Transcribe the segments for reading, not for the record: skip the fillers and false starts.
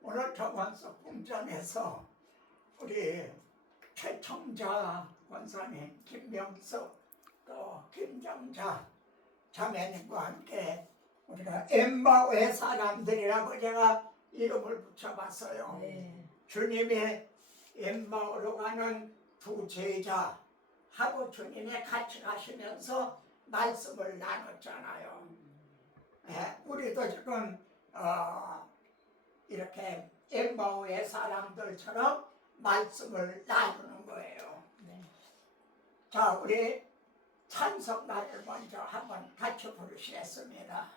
오늘 정원석 궁전에서 우리 최청자 권사님, 김명석 또 김정자 자매님과 함께 우리가 엠마오의 사람들이라고 제가 이름을 붙여봤어요. 주님의 엠마오로 가는 두 제자 하고 주님이 같이 가시면서 말씀을 나눴잖아요. 우리도 지금 이렇게 엠마오의 사람들처럼 말씀을 나누는 거예요. 자, 우리 찬송가를 먼저 한번 같이 부르시겠습니다.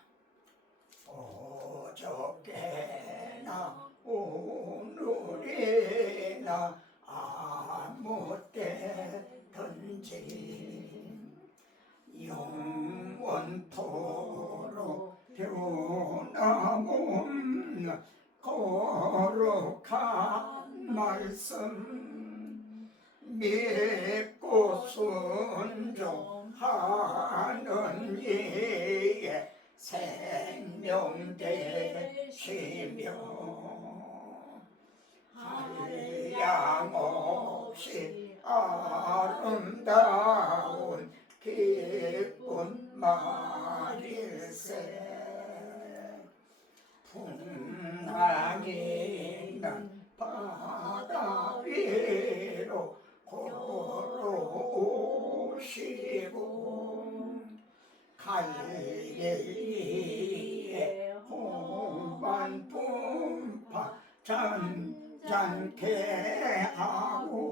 어저께나 오늘이나 아무 때든지 영원토록 변함없는 거룩한 말씀 믿고 순종하는 이의 생명 되시며 한량없이 아름다운 기쁜 말일세 풍랑이 있는 바다 위로 걸어오시고 갈릴리의 홍반 분파 잔잔케 하고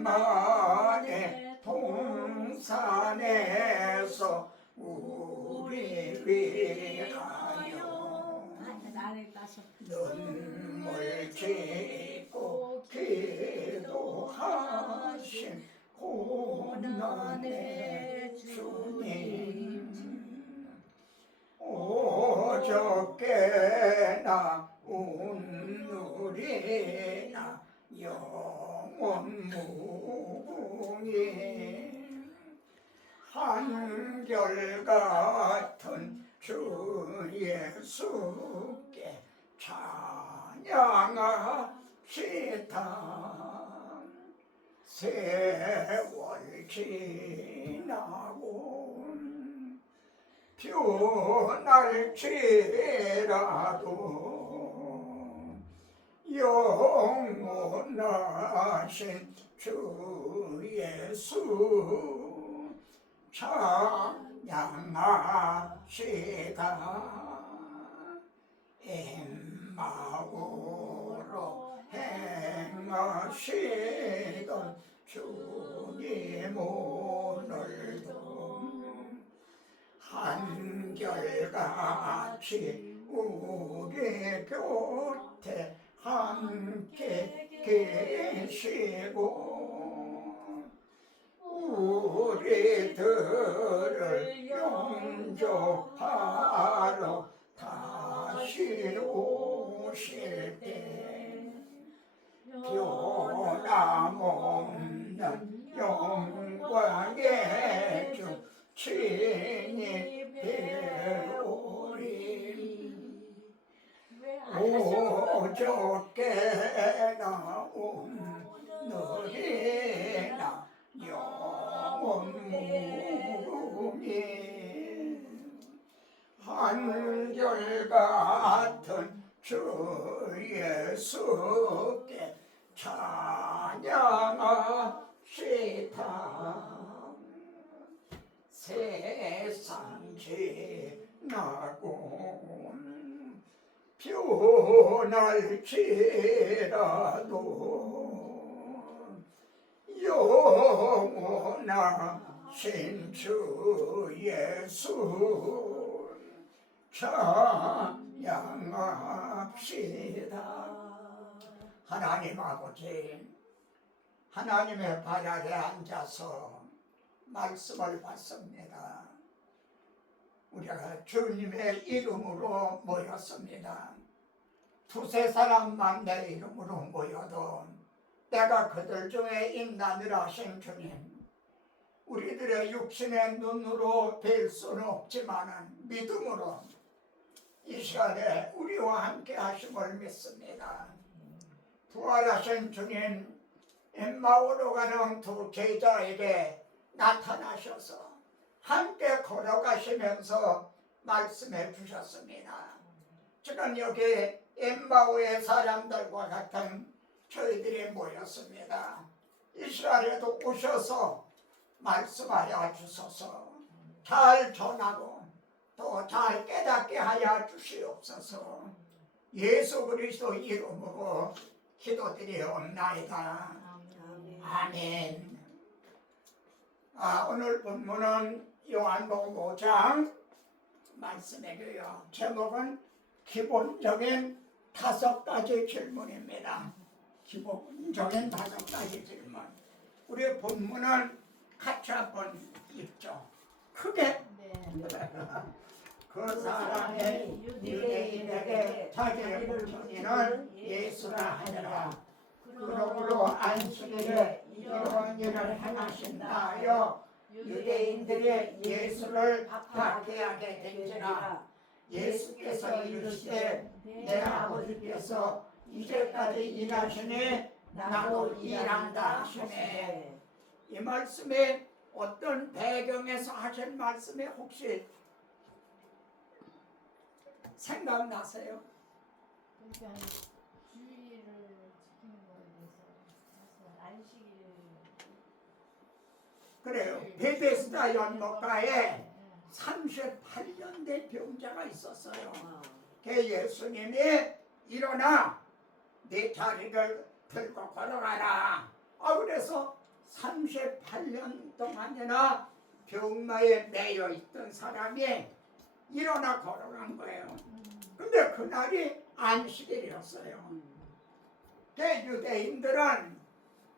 겟세마네 동산에서 우리 위하여 눈물 짓고 기도하신 고난의 주님 어저께나 오늘이나 영원 무궁히 한결같은 주 예수께 찬양합시다. 세월 지나고 변할지라도 영원하신 주 예수 찬양합시다. 엠마오로 행하시던 주님 오늘도 한결같이 우리 곁에 함께 계시고 우리들을 용접하러 다시 오실 때 변함없는 영광의 주 친히 배우리 어저께나 오늘이나 영원 무궁히 한결같은 주 예수께 찬양합시다. 세상 지나고 변할지라도 영원하신 주 예수 찬양합시다. 하나님 아버지, 하나님의 발 아래 앉아서 말씀을 받습니다. 우리가 주님의 이름으로 모였습니다. 두세 사람만 내 이름으로 모여도 내가 그들 중에 있나니라 하신 주님, 우리들의 육신의 눈으로 뵐 수는 없지만 믿음으로 이 시간에 우리와 함께 하심을 믿습니다. 부활하신 주님 엠마오로 가는 두 제자에게 나타나셔서 함께 걸어가시면서 말씀해 주셨습니다. 지금 여기 엠마오의 사람들과 같은 저희들이 모였습니다. 이 시간에도 오셔서 말씀하여 주소서. 잘 전하고 또 잘 깨닫게 하여 주시옵소서. 예수 그리스도 이름으로 기도드리옵나이다. 아멘. 오늘 본문은 요한복음 5장 말씀이고요. 제목은 기본적인 5가지 질문입니다. 기본적인 5가지 질문. 우리 본문을 같이 한번 읽죠. 크게. 그 사람이 유대인에게 자기를 붙이는 예수라 하니라. 그러므로 안식일에 이런 일을 행하신다 하여 유대인들이 예수를 박해하게 된지라. 예수께서 이르시되 내 아버지께서 이제까지 일하시니 나도 일한다 하시네. 이 말씀이 어떤 배경에서 하신 말씀이 혹시 생각나세요? 그러니까 주의를 지키는 거에 대해서 안식일. 그래요. 베데스다 연못가에 38년 된 병자가 있었어요. 그 예수님이 일어나 네 자리를 들고 걸어가라. 그래서 38년 동안이나 병마에 매여 있던 사람이 일어나 걸어간 거예요. 근데 그날이 안식일이었어요. 그 유대인들은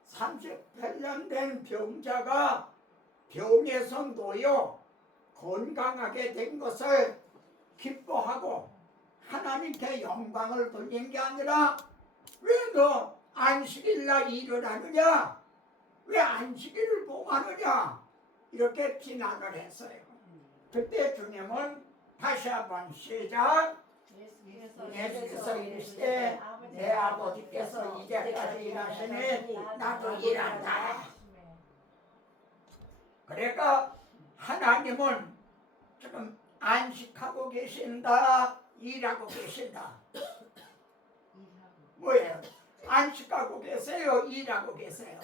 38년 된 병자가 병에서 놓여 건강하게 된 것을 기뻐하고 하나님께 영광을 돌린 게 아니라 왜 너 안식일날 일을 하느냐? 왜 안식일을 봉하느냐? 이렇게 비난을 했어요. 그때 주님은 다시 한번 시작. 예수께서 이르시되 내 아버지께서 이제까지 일하시니 나도 일한다. 그러니까 하나님은 지금 안식하고 계신다, 일하고 계신다. 뭐예요? 안식하고 계세요, 일하고 계세요.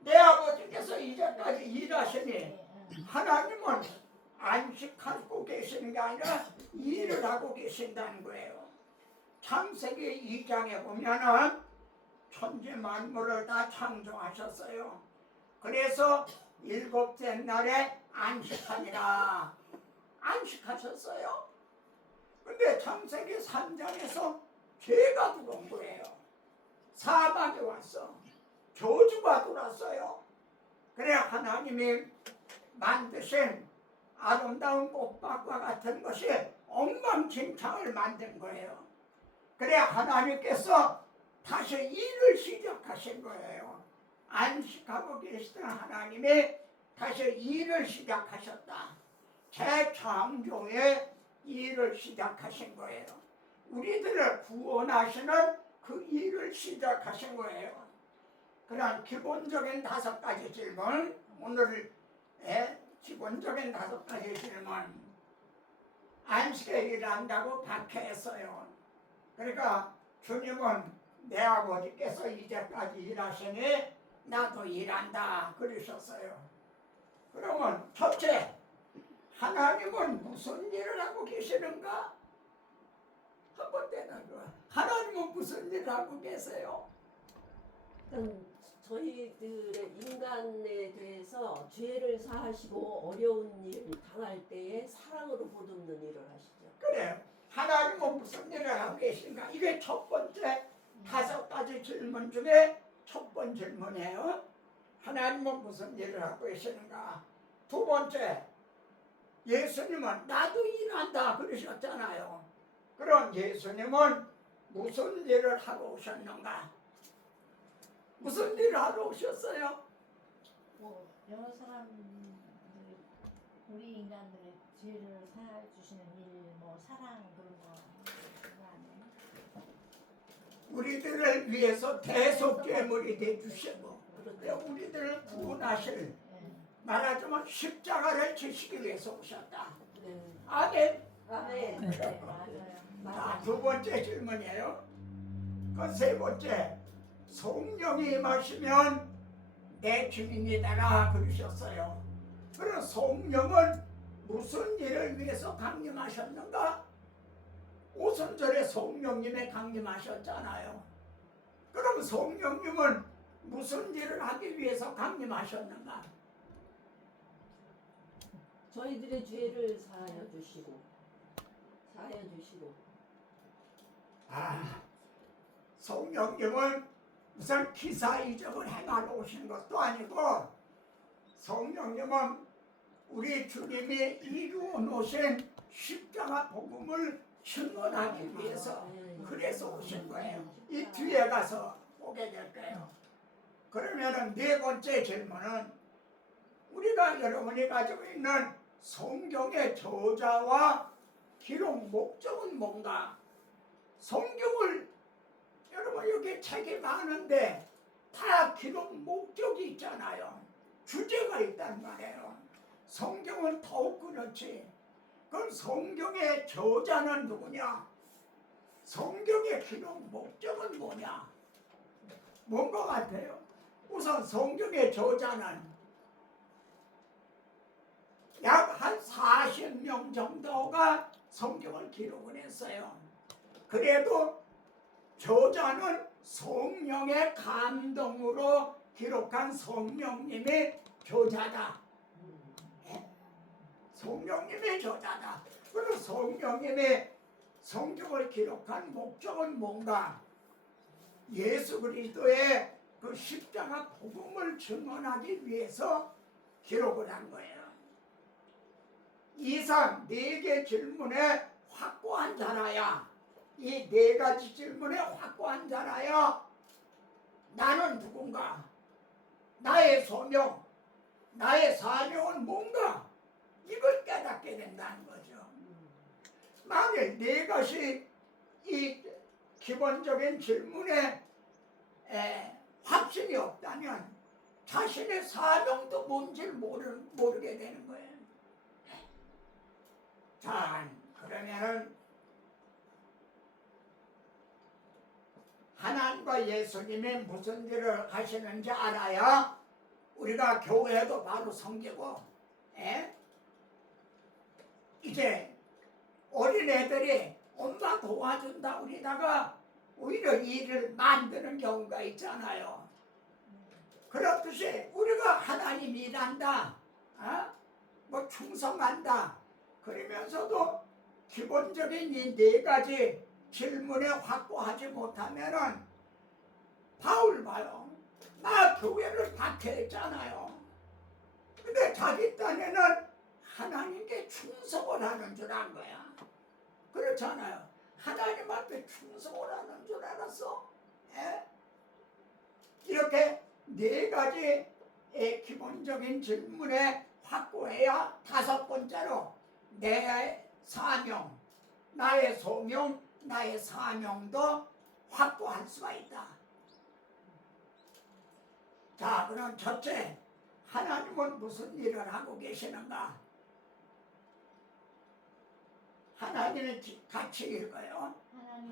내 아버지께서 이제까지 일하시니 하나님은 안식하고 계시는 게 아니라 일을 하고 계신다는 거예요. 창세기 2장에 보면은 천지 만물을 다 창조하셨어요. 그래서 7째 날에 안식하니라. 안식하셨어요. 근데 창세기 3장에서 죄가 들어온 거예요. 사망이 왔어. 저주가 들어왔어요. 그래 하나님이 만드신 아름다운 꽃밭과 같은 것이 엉망진창을 만든 거예요. 그래 하나님께서 다시 일을 시작하신 거예요. 안식하고 계시던 하나님이 다시 일을 시작하셨다. 재창조의 일을 시작하신 거예요. 우리들을 구원하시는 그 일을 시작하신 거예요. 그런 기본적인 5가지 질문, 오늘 기본적인 5가지 질문. 안식에 일한다고 박해했어요. 그러니까 주님은 내 아버지께서 이제까지 일하시니 나도 일한다 그러셨어요. 그러면 첫째, 하나님은 무슨 일을 하고 계시는가? 한번 대답해. 하나님은 무슨 일을 하고 계세요? 저희들의 인간에 대해서 죄를 사하시고 어려운 일 당할 때에 사랑으로 보듬는 일을 하시죠. 그래요. 하나님은 무슨 일을 하고 계신가? 이게 첫 번째 5가지 질문 중에 첫 번째 질문이에요. 하나님은 무슨 일을 하고 계시는가? 두 번째, 예수님은 나도 일한다 그러셨잖아요. 그럼 예수님은 무슨 일을 하고 오셨는가? 무슨 일을 하러 오셨어요? 여러 사람들이 우리 인간들의 죄를 사해 주시는 일, 뭐 사랑 그런 거 그거 아니에요? 우리들을 위해서 대속죄물이 되주시고 그렇죠. 우리들을 구원하실 예. 말하자면 십자가를 지시기 위해서 오셨다. 네. 아멘. 아멘. 네, 맞아요. 자, 두 번째 질문이에요. 그 세 번째, 성령이 임하시면 내 주님이 되라 그러셨어요. 그럼 성령은 무슨 일을 위해서 강림하셨는가? 오순절에 성령님이 강림하셨잖아요. 그럼 성령님은 무슨 일을 하기 위해서 강림하셨는가? 저희들의 죄를 사하여 주시고 성령님은 무슨 기사 이적을 행하러 오신 것도 아니고 성령님은 우리 주님이 이루어 놓으신 십자가 복음을 증언하기 위해서 그래서 오신 거예요. 이 뒤에 가서 보게 될 거예요. 그러면은 네 번째 질문은 우리가 여러분이 가지고 있는 성경의 저자와 기록 목적은 뭔가? 성경을 여러분 여기 책이 많은데 다 기록 목적이 있잖아요. 주제가 있단 말이에요. 성경은 더욱 그렇지. 그럼 성경의 저자는 누구냐? 성경의 기록 목적은 뭐냐? 뭔 것 같아요? 우선 성경의 저자는 약 한 40명 정도가 성경을 기록을 했어요. 그래도 저자는 성령의 감동으로 기록한 성령님의 저자다. 성령님의 저자다. 그리고 성령님의 성경을 기록한 목적은 뭔가? 예수 그리스도의 그 십자가 복음을 증언하기 위해서 기록을 한 거예요. 이상 네 개 질문에 확고한 자라야, 이 네 가지 질문에 확고한 자라야 나는 누군가? 나의 소명, 나의 사명은 뭔가? 이걸 깨닫게 된다는 거죠. 만일 네 가지 이 기본적인 질문에 확신이 없다면 자신의 사명도 뭔지를 모르게 되는 거예요. 자, 그러면은 하나님과 예수님이 무슨 일을 하시는지 알아야 우리가 교회도 바로 섬기고, 이제 어린애들이 엄마 도와준다 우리다가 오히려 일을 만드는 경우가 있잖아요. 그렇듯이 우리가 하나님 일한다, 뭐 충성한다 그러면서도 기본적인 이 네 가지 질문에 확고하지 못하면은 바울 봐요. 나 교회를 박해했잖아요. 근데 자기 딴에는 하나님께 충성을 하는 줄 안 거야. 그렇잖아요. 하나님한테 충성을 하는 줄 알았어. 이렇게 네 가지 기본적인 질문에 확고해야 다섯 번째로 내 사명, 나의 소명, 나의 사명도 확고할 수가 있다. 자, 그럼 첫째, 하나님은 무슨 일을 하고 계시는가? 하나님은 같이 읽어요.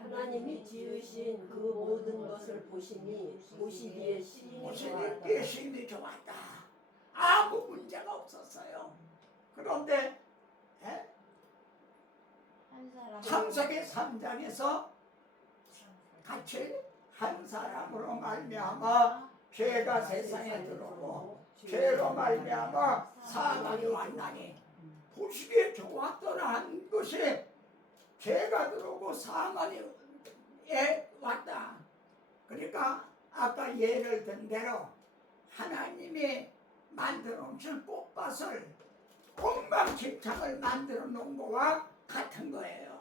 하나님이 지으신 그 모든 것을 보시니 보시기에 신이 보시기에 신이 좋았다. 아무 문제가 없었어요. 그런데 창세기 3장에서 같이 한 사람으로 말미암아 죄가 세상에 들어오고 죄로 말미암아 사망이 왔나니 보시기에 좋았더라 것이 죄가 들어오고 사망이 왔다. 그러니까 아까 예를 든 대로 하나님이 만들어 놓은 꽃밭을 엉망진창을 만들어 놓은 거와 같은 거예요.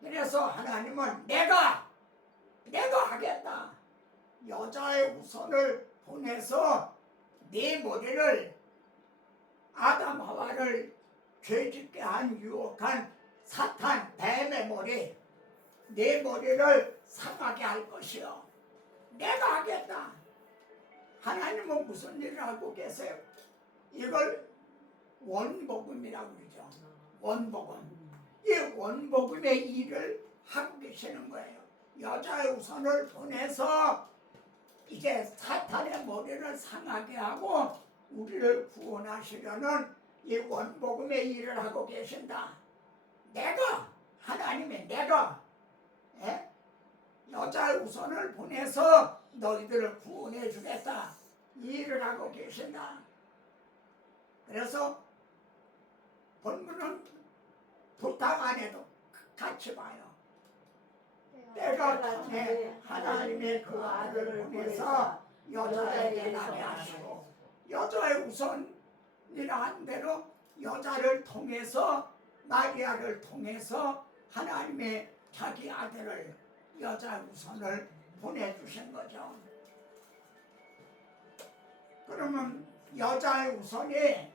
그래서 하나님은 내가 하겠다. 여자의 후손을 보내서 네 머리를 나를 죄짓게 한 유혹한 사탄 뱀의 머리, 내 머리를 상하게 할 것이요. 내가 하겠다. 하나님은 무슨 일을 하고 계세요? 이걸 원복음이라고 그러죠. 원복음. 이 원복음의 일을 하고 계시는 거예요. 여자의 우선을 보내서 이제 사탄의 머리를 상하게 하고 우리를 구원하시려는 이 원복음의 일을 하고 계신다. 내가, 하나님의 내가 여자의 우선을 보내서 너희들을 구원해 주겠다. 이 일을 하고 계신다. 그래서 본문은 부탁 안 해도 같이 봐요. 때가 참에 하나님의 그 아들을 보내서 여자에게 나게 하시고, 여자의 우선이라 한 대로 여자를 통해서, 마리아를 통해서 하나님의 자기 아들을, 여자의 우선을 보내주신 거죠. 그러면 여자의 우선이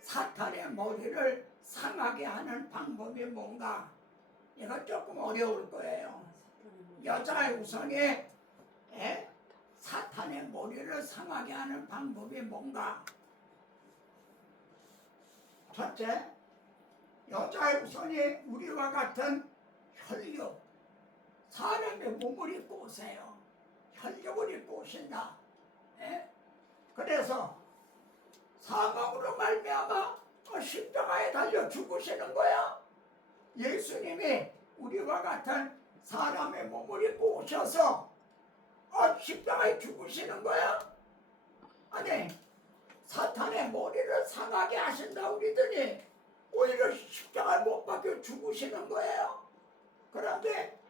사탄의 머리를 상하게 하는 방법이 뭔가? 이거 조금 어려울 거예요. 여자의 우선이 사탄의 머리를 상하게 하는 방법이 뭔가? 첫째, 여자의 우선이 우리와 같은 혈육, 사람의 몸을 입고 오세요. 혈육을 입고 오신다. 그래서 사망으로 말미암아 십자가에 달려 죽으시는 거야. 예수님이 우리와 같은 사람의 몸을 입고 오셔서 십자가에 죽으시는 거야? 아니, 사탄의 머리를 상하게 하신다 우리들이 오히려 십자가에 못 박혀 죽으시는 거예요. 그런데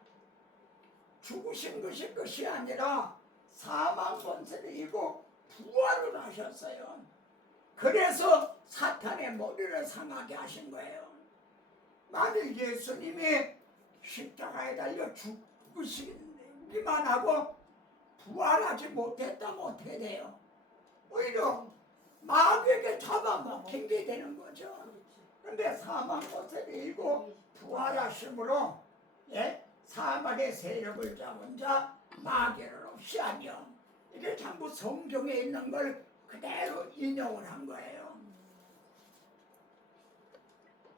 죽으신 것이 끝이 아니라 사망 권세를 이기고 부활을 하셨어요. 그래서 사탄의 머리를 상하게 하신 거예요. 만일 예수님이 십자가에 달려 죽으시기만 하고 부활하지 못했다면 어떻게 돼요? 오히려 마귀에게 잡아먹힌 게 되는 거죠. 그런데 사망 권세를 이기고 부활하심으로 사망의 세력을 잡은 자 마귀를 없이 하며, 이게 전부 성경에 있는 걸 그대로 인용을 한 거예요.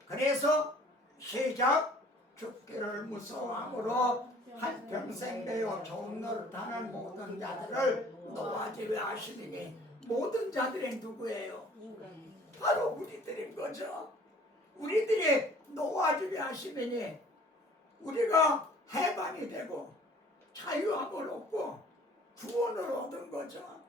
그래서 시작, 죽기를 무서워함으로 한평생 매어 좋은 노릇하는 모든 자들을 노하지 하시리니, 모든 자들이 누구예요? 바로 우리들인 거죠. 우리들이 노하지 하시니 우리가 해방이 되고 자유함을 얻고 구원을 얻은 거죠.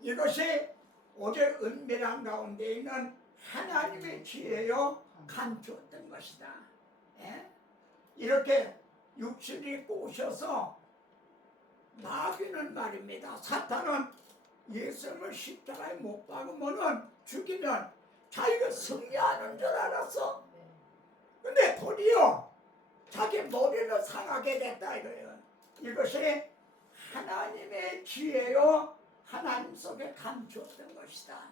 이것이 오직 은밀한 가운데 있는 하나님의 지혜요 감추었던 것이다. 이렇게 육신을 입고 오셔서 마귀는 말입니다. 사탄은 예수님을 십자가에 못 박으면 죽이면 자기가 승리하는 줄 알았어. 근데 도리어 자기 머리를 상하게 됐다 이거예요. 이것이 하나님의 지혜요 하나님 속에 감추었던 것이다.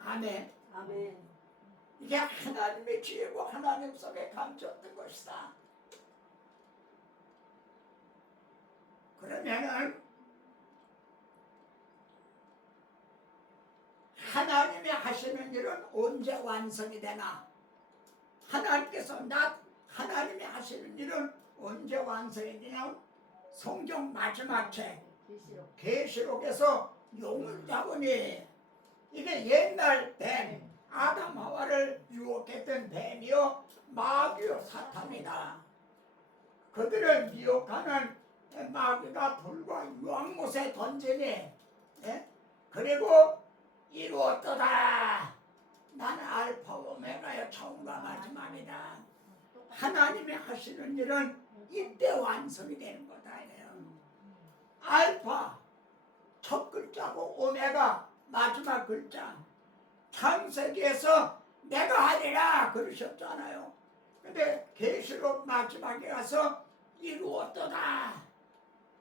아멘. 아멘. 이게 하나님의 지혜고 하나님 속에 감추었던 것이다. 그러면은 하나님이 하시는 일은 언제 완성이 되나? 하나님께서 하나님이 하시는 일은 언제 완성이 되냐? 성경 마지막 책 계시록에서 용을 잡으니, 이게 옛날 뱀, 아담 하와를 유혹했던 뱀이요 마귀요 사탄이다. 그들을 미혹하는 마귀가 불과 유황못에 던지니, 그리고 이루었도다. 나는 알파 오메가요 처음과 마지막이다. 하나님이 하시는 일은 이때 완성이 되는 거다. 알파 첫 글자고 오메가 마지막 글자. 창세기에서 내가 하리라 그러셨잖아요. 근데 계시록 마지막에 가서 이루었도다.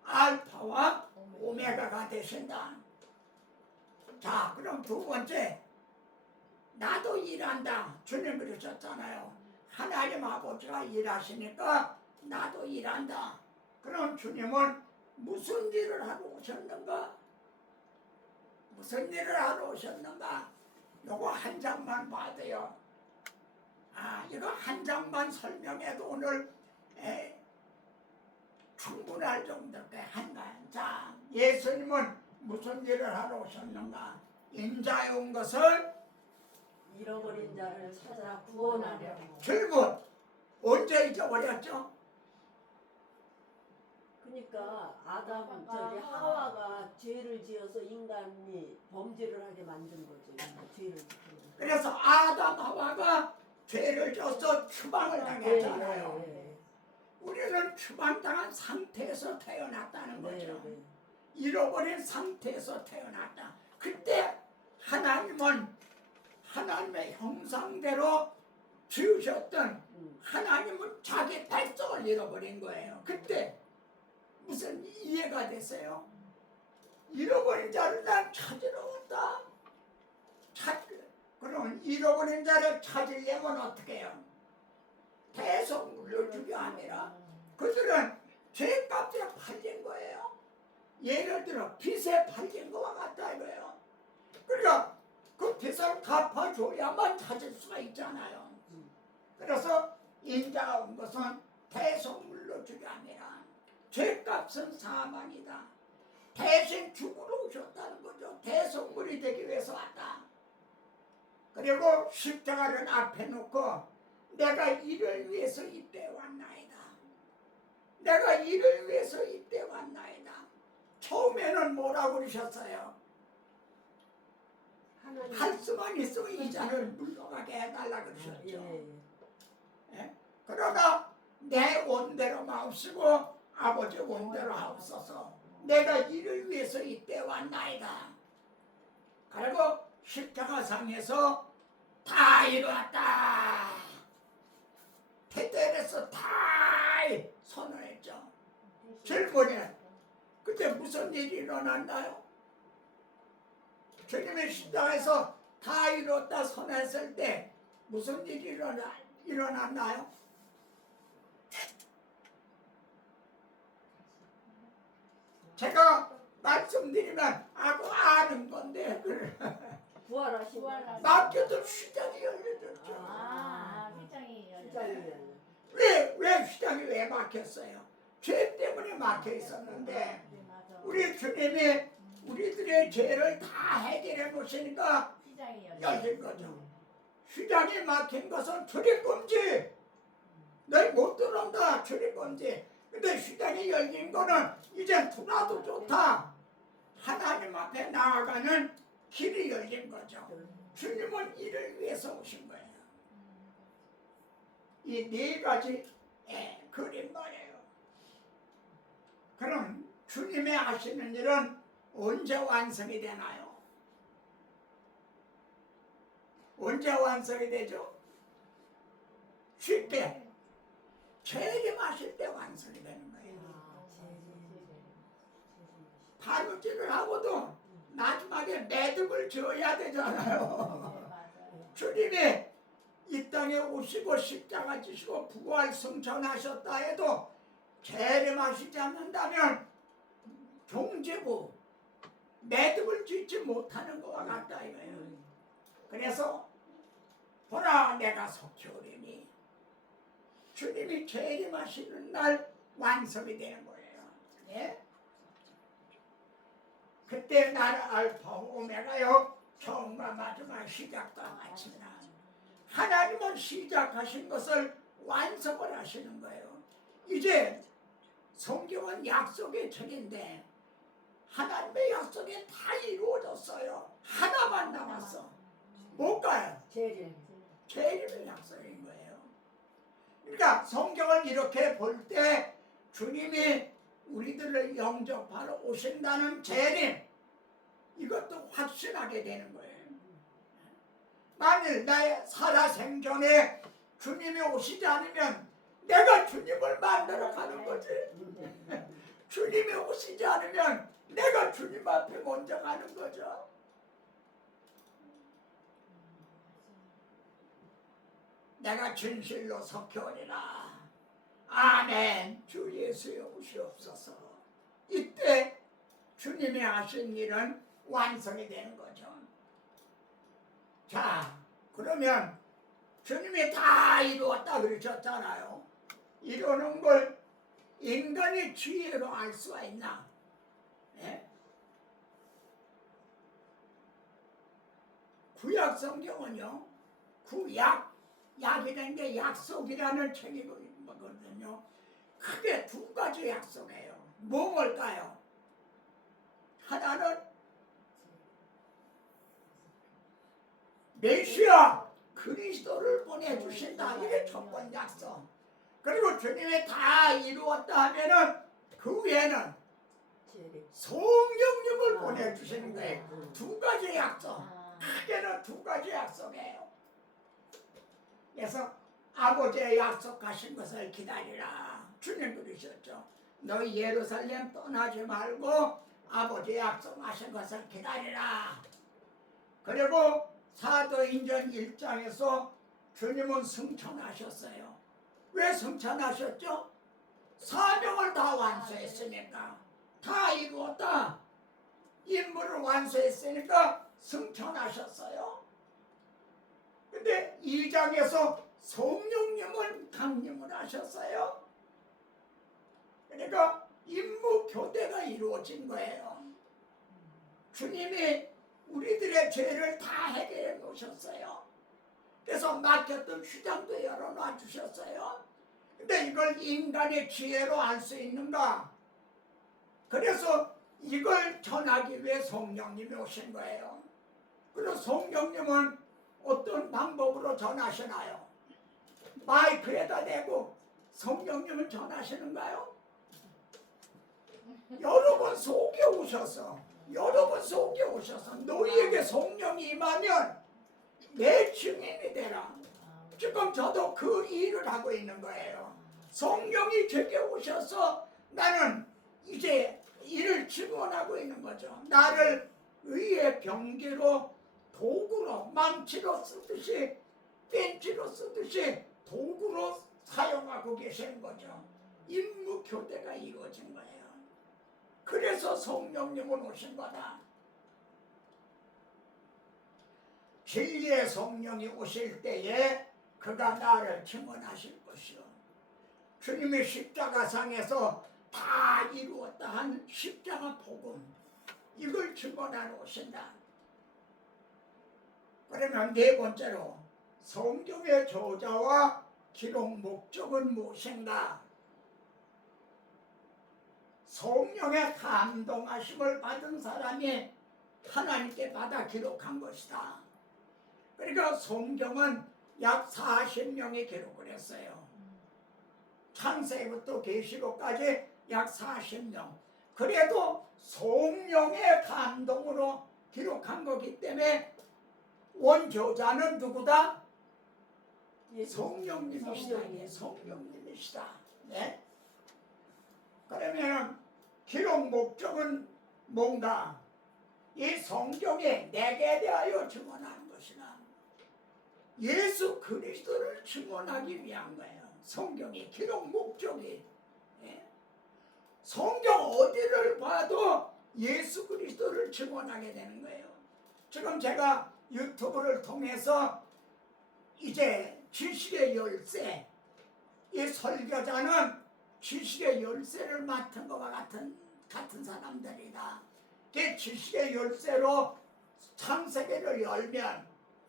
알파와 오메가가 되신다. 자, 그럼 두 번째, 나도 일한다. 주님 그러셨잖아요. 하나님 아버지가 일하시니까 나도 일한다. 그럼 주님은 무슨 일을 하러 오셨는가? 무슨 일을 하러 오셨는가? 요거 한 장만 봐도요. 이거 한 장만 설명해도 오늘 충분할 정도의 한 장. 예수님은 무슨 일을 하러 오셨는가? 인자에 온 것을 잃어버린 자를 찾아 구원하려고. 질문. 언제 잊어버렸죠? 그러니까 저기 하와가 죄를 지어서 인간이 범죄를 하게 만든 거죠. 죄를 지은. 그래서 아담 하와가 죄를 져서 추방을 당했잖아요. 네. 우리는 추방당한 상태에서 태어났다는 거죠. 네. 잃어버린 상태에서 태어났다. 그때 하나님은 하나님의 형상대로 지으셨던 하나님은 자기 백성을 잃어버린 거예요. 그때 무슨 이해가 됐어요? 잃어버린 자를 난 찾으러 온다. 그럼 잃어버린 자를 찾으려면 어떻게 해요? 계속 물려주게 아니라 그들은 죄값에 팔린 거예요. 예를 들어 빚에 팔린 거와 같다 이거예요. 그러니까 그 빚을 갚아줘야만 찾을 수가 있잖아요. 그래서 인자가 온 것은 대속 물려주게 아니라 죄값은 사망이다. 대신 죽으러 오셨다는 거죠. 대속물이 되기 위해서 왔다. 그리고 십자가를 앞에 놓고 내가 이를 위해서 이때 왔나이다. 내가 이를 위해서 이때 왔나이다. 처음에는 뭐라고 그러셨어요? 할 수만 있으면 이 잔을 물러가게 해달라 그러셨죠. 예? 그러나 내 원대로 마옵시고 아버지 원대로 하옵소서. 내가 이를 위해서 이때 왔나이다. 그리고 십자가상에서 다 이루었다. 테텔에서 다 선언했죠. 질문이 그때 무슨 일이 일어났나요? 주님의 십자가에서 다 이뤘다 선언했을 때 무슨 일이 일어났나요? 제가 말씀드리면 아는 건데 부활하신 맡겨도 휘장이 열려졌죠. 휘장이 시장이면 왜 휘장이 왜 막혔어요? 죄 때문에 막혀 있었는데 우리 주님이 우리들의 죄를 다 해결해 놓으시니까 열린 거죠. 휘장이 막힌 것은 출입금지. 너희 못 들어온다 출입금지. 근데 휘장이 열린 거는 이제 누나도 좋다. 하나님 앞에 나아가는 길이 열린 거죠. 주님은 이를 위해서 오신 거예요. 이 네 가지 그림 말이에요. 그럼 주님의 하시는 일은 언제 완성이 되나요? 언제 완성이 되죠? 쉽게 재림하실 때 완성이 되는 거예요. 바느질을 하고도 마지막에 매듭을 지어야 되잖아요. 주님이 이 땅에 오시고 십자가 지시고 부활 승천하셨다 해도 재림하시지 않는다면 종지부 매듭을 짓지 못하는 것과 같다 이거예요. 그래서 보라 내가 속히 오리니 주님이 재림하시는 날 완성이 되는 거예요. 예? 그때 나는 알파 오메가요 처음과 마지막 시작과 마침이라. 하나님은 시작하신 것을 완성을 하시는 거예요. 이제 성경은 약속의 책인데 하나님의 약속이 다 이루어졌어요. 하나만 남았어. 뭘까요? 재림의 약속인 거예요. 그러니까 성경을 이렇게 볼 때 주님이 우리들을 영접하러 오신다는 재림, 이것도 확신하게 되는 거예요. 만일 나의 살아생전에 주님이 오시지 않으면 내가 주님을 만나러 가는 거지. 주님이 오시지 않으면 내가 주님 앞에 먼저 가는 거죠. 내가 진실로 석혀오리라. 아멘. 주 예수여 오시옵소서. 이때 주님이 하신 일은 완성이 되는 거죠. 자, 그러면 주님이 다 이루었다 그러셨잖아요. 이루는 걸 인간의 지혜로 알 수가 있나? 예? 구약 성경은요, 약이라는 게 약속이라는 책이거든요. 크게 두 가지 약속이에요. 뭘까요? 하나는 메시아 그리스도를 보내주신다. 이게 첫 번째 약속. 그리고 주님이 다 이루었다 하면은 그 위에는 성령님을 보내주시는 거예요. 두 가지 약속. 크게는 두 가지 약속이에요. 그래서 아버지의 약속하신 것을 기다리라. 주님 그러셨죠. 너희 예루살렘 떠나지 말고 아버지의 약속하신 것을 기다리라. 그리고 사도행전 1장에서 주님은 승천하셨어요. 왜 승천하셨죠? 사명을 다 완수했으니까. 다 이루었다. 임무를 완수했으니까 승천하셨어요. 근데 2장에서 성령님은 강림을 하셨어요. 그러니까 임무 교대가 이루어진 거예요. 주님이 우리들의 죄를 다 해결해 놓으셨어요. 그래서 막혔던 휘장도 열어놔 주셨어요. 근데 이걸 인간의 지혜로 알 수 있는가? 그래서 이걸 전하기 위해 성령님이 오신 거예요. 그리고 성령님은 어떤 방법으로 전하시나요? 마이크에다 대고 성령님은 전하시는가요? 여러분 속에 오셔서 너희에게 성령이 임하면 내 증인이 되라. 지금 저도 그 일을 하고 있는 거예요. 성령이 제게 오셔서 나는 이제 이를 증언하고 있는 거죠. 나를 의의 병기로 도구로 망치로 쓰듯이 벤치로 쓰듯이 도구로 사용하고 계시는 거죠. 임무 교대가 이루어진 거예요. 그래서 성령님은 오신 거다. 진리의 성령이 오실 때에 그가 나를 증언하실 것이요. 주님이 십자가상에서 다 이루었다 한 십자가 복음, 이걸 증언하러 오신다. 그러면 네 번째로 성경의 저자와 기록 목적은 무엇인가? 성령의 감동하심을 받은 사람이 하나님께 받아 기록한 것이다. 그러니까 성경은 약 40명이 기록을 했어요. 창세기부터 계시록까지 약 40명. 그래도 성령의 감동으로 기록한 거기 때문에 원저자는 누구다? 성령님이시다. 성령님이시다. 네? 그러면 기록 목적은 뭔가? 이 성경이 내게 대하여 증언하는 것이라. 예수 그리스도를 증언하기 위한 거예요. 성경의 기록 목적이. 예? 성경 어디를 봐도 예수 그리스도를 증언하게 되는 거예요. 지금 제가 유튜브를 통해서 이제 지식의 열쇠, 이 설교자는 지식의 열쇠를 맡은 것과 같은 사람들이다. 그 지식의 열쇠로 창세기를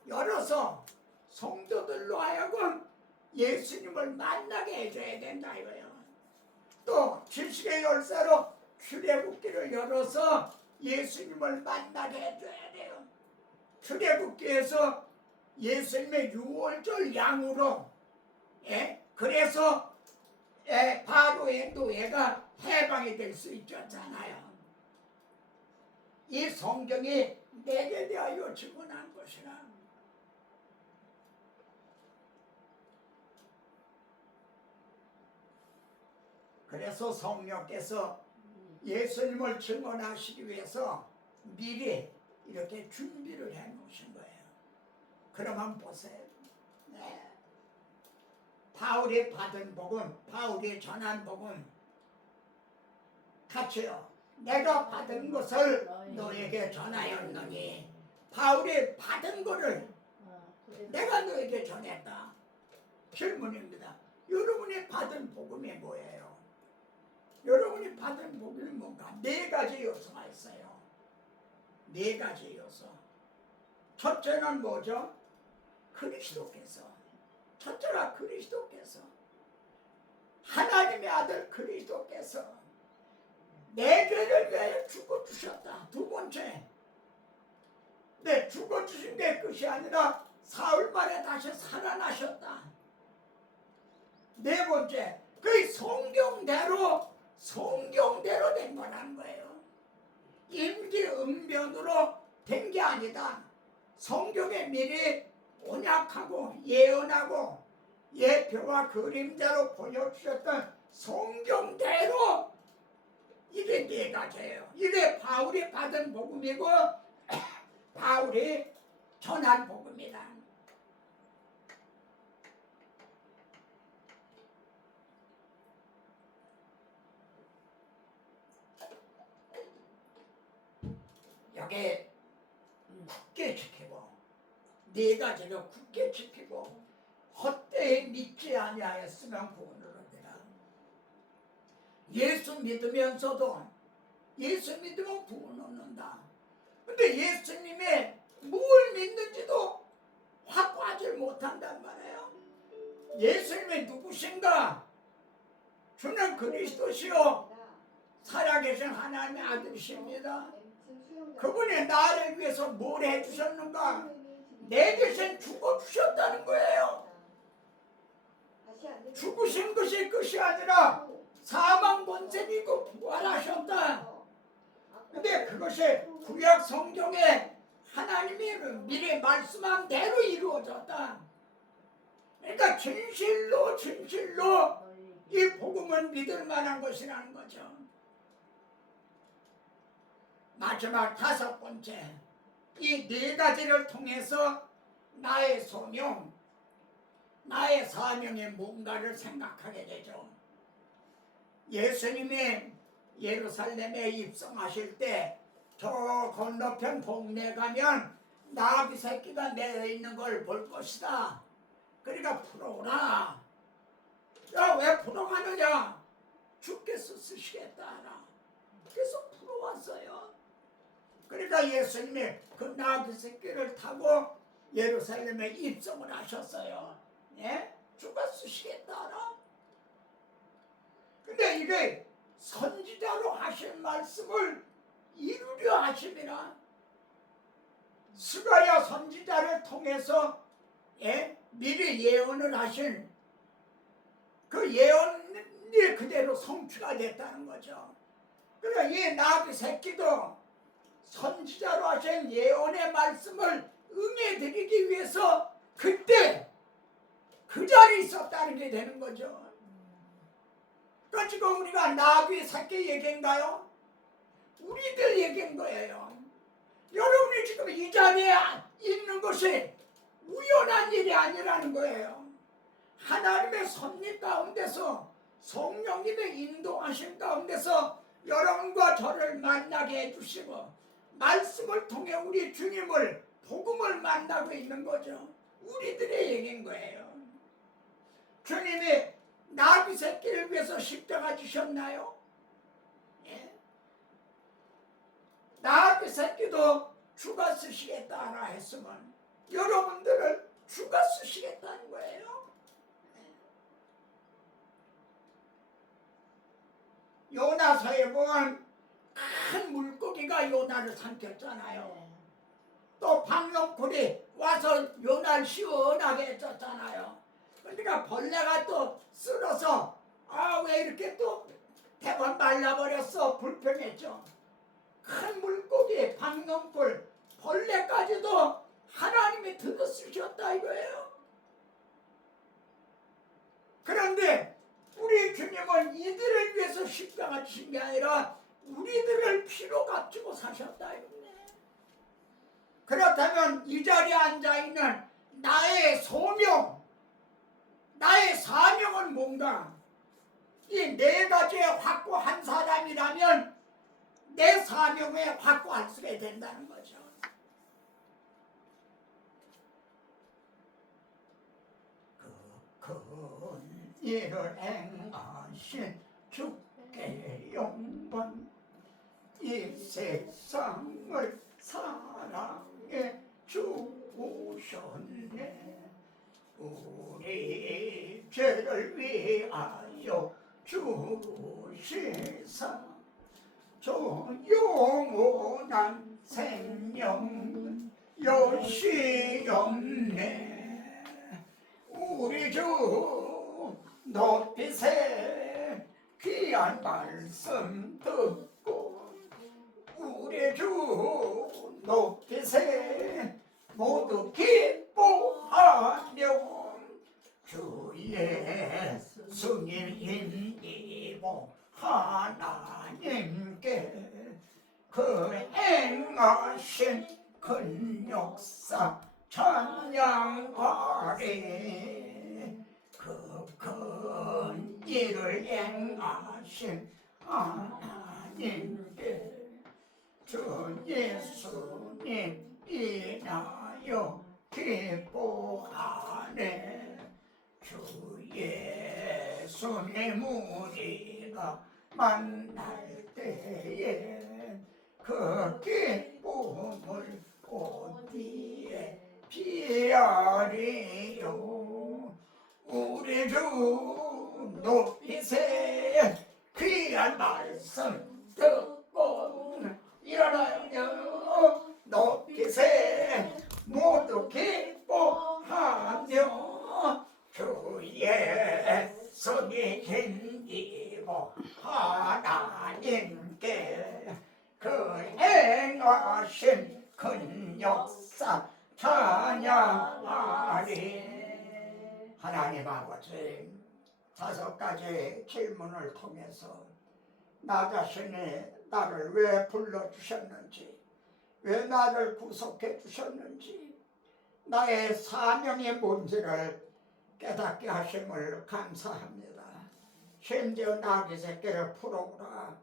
열어서 성도들로 하여금 예수님을 만나게 해줘야 된다 이거예요. 또 지식의 열쇠로 출애굽기를 열어서 예수님을 만나게 해줘야 돼요. 출애굽기에서 예수님의 유월절 양으로, 그래서 바로의 노예가 해방이 될 수 있었잖아요. 이 성경이 내게 대하여 증언한 것이라. 그래서 성령께서 예수님을 증언하시기 위해서 미리 이렇게 준비를 해 놓으신 거예요. 그러면 보세요. 네. 바울이 받은 복음, 바울이 전한 복음 같이요. 내가 받은 것을 너에게 전하였느니, 바울이 받은 것을 내가 너에게 전했다. 질문입니다. 여러분이 받은 복음이 뭐예요? 여러분이 받은 복음이 뭔가? 네 가지 요소가 있어요. 네 가지 요소. 첫째는 뭐죠? 그리스도께서. 첫째가 그리스도께서. 하나님의 아들 그리스도께서 내 죄를 위하여 죽어주셨다. 두 번째, 네, 죽어주신 게 끝이 아니라 사흘 만에 다시 살아나셨다. 네 번째, 그 성경대로 된 거란 거예요. 임기응변으로 된 게 아니다. 성경에 미리 언약하고 예언하고 예표와 그림자로 보여주셨던 성경대로 이게 네 가지예요. 이게 바울이 받은 복음이고 바울이 전한 복음이다. 여기 굳게 지키고 네 가지를 굳게 지키고 헛되이 믿지 아니하였으면 구원을 얻으라. 예수 믿으면서도 예수 믿으면 구원 얻는다. 근데 예수님의 뭘 믿는지도 확고하지 못한단 말이에요. 예수님이 누구신가? 주는 그리스도시요 살아계신 하나님의 아들이십니다. 그분이 나를 위해서 뭘 해주셨는가? 내 대신 죽어주셨다는 거예요. 죽으신 것이 끝이 아니라 사망 권세이고 부활하셨다. 근데 그것이 구약 성경에 하나님이 미리 말씀한 대로 이루어졌다. 그러니까 진실로 이 복음을 믿을 만한 것이라는 거죠. 마지막 다섯 번째, 이 네 가지를 통해서 나의 소명, 나의 사명이 뭔가를 생각하게 되죠. 예수님이 예루살렘에 입성하실 때 저 건너편 동네 가면 나귀 새끼가 내려 있는 걸 볼 것이다. 그러니까 풀어오라. 야, 왜 풀어가느냐? 주께서 쓰시겠다 하라. 그래서 풀어왔어요. 그러니까 예수님이 그 나귀 새끼를 타고 예루살렘에 입성을 하셨어요. 예? 주가 쓰시겠다 하라. 근데 이게 선지자로 하신 말씀을 이루려 하심이라. 스가랴 선지자를 통해서 미리 예언을 하신 그 예언이 그대로 성취가 됐다는 거죠. 그러니까 이 나귀 새끼도 선지자로 하신 예언의 말씀을 응해드리기 위해서 그때 그 자리에 있었다는 게 되는 거죠. 그러니까 지금 우리가 나귀 새끼 얘기인가요? 우리들 얘기인 거예요. 여러분이 지금 이 자리에 있는 것이 우연한 일이 아니라는 거예요. 하나님의 섭리 가운데서 성령님의 인도하신 가운데서 여러분과 저를 만나게 해주시고 말씀을 통해 우리 주님을 복음을 만나고 있는 거죠. 우리들의 얘기인 거예요. 주님이 나귀 새끼를 위해서 십자가 지셨나요? 예. 나귀 새끼도 주가 쓰시겠다 하나 했으면 여러분들을 주가 쓰시겠다는 거예요. 요나서에 보면 큰 물고기가 요나를 삼켰잖아요. 또 박농쿨이 와서 요나를 시원하게 해줬잖아요. 그러니까 벌레가 또 쓸어서 왜 이렇게 또 대번 말라버렸어 불평했죠. 큰 물고기 박농쿨 벌레까지도 하나님이 들어쓰셨다 이거예요. 그런데 우리 주님은 이들을 위해서 십자가 지신 게 아니라 우리들을 피로 값주고 사셨다 이거네. 그렇다면 이 자리에 앉아있는 나의 소명, 나의 사명 사명은 뭔가? 이 네 가지에 확고한 사람이라면 내 사명에 확고할 수 있게 된다는 거죠. 큰 일을 행하신 주께 영광. 이 세상을 사랑해 주셨네. 우리 죄를 위하여 주시사 저 영원한 생명 여시옵네. 우리 주 높이세 귀한 말씀 듣고 우리 주 높이세 모두 기뻐하며 주 예수님 힘입어 하나님께 그 행하신 큰 역사 찬양하리. 그 큰 일을 행하신 하나님께 주 예수님 인하여 기뻐하네. 주 예수님 우리가 만날 때에 그 기쁨을 어디에 비하리요. 우리 주 높이세 귀한 말씀 듣고 일어나며 높이세 모두 기뻐하며 주 예수님 힘입어 하나님께 그 행하신 큰 역사 찬양하리. 하나님 아버지, 5가지 질문을 통해서 나 자신이 나를 왜 불러주셨는지, 왜 나를 구속해 주셨는지, 나의 사명이 뭔지를 깨닫게 하심을 감사합니다. 심지어 나귀 새끼를 풀어오라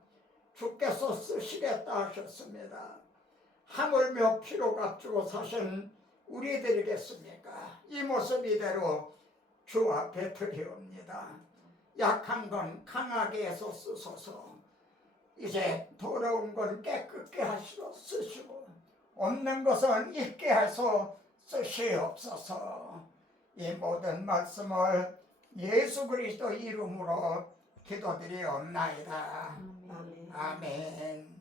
주께서 쓰시겠다 하셨습니다. 하물며 피로 값주고 사신 우리들이겠습니까? 이 모습 이대로 주 앞에 드리옵니다. 약한 건 강하게 해서 쓰소서. 이제 더러운 건 깨끗게 하시고 쓰시고 없는 것은 있게 해서 쓰시옵소서. 이 모든 말씀을 예수 그리스도 이름으로 기도드리옵나이다. 아멘.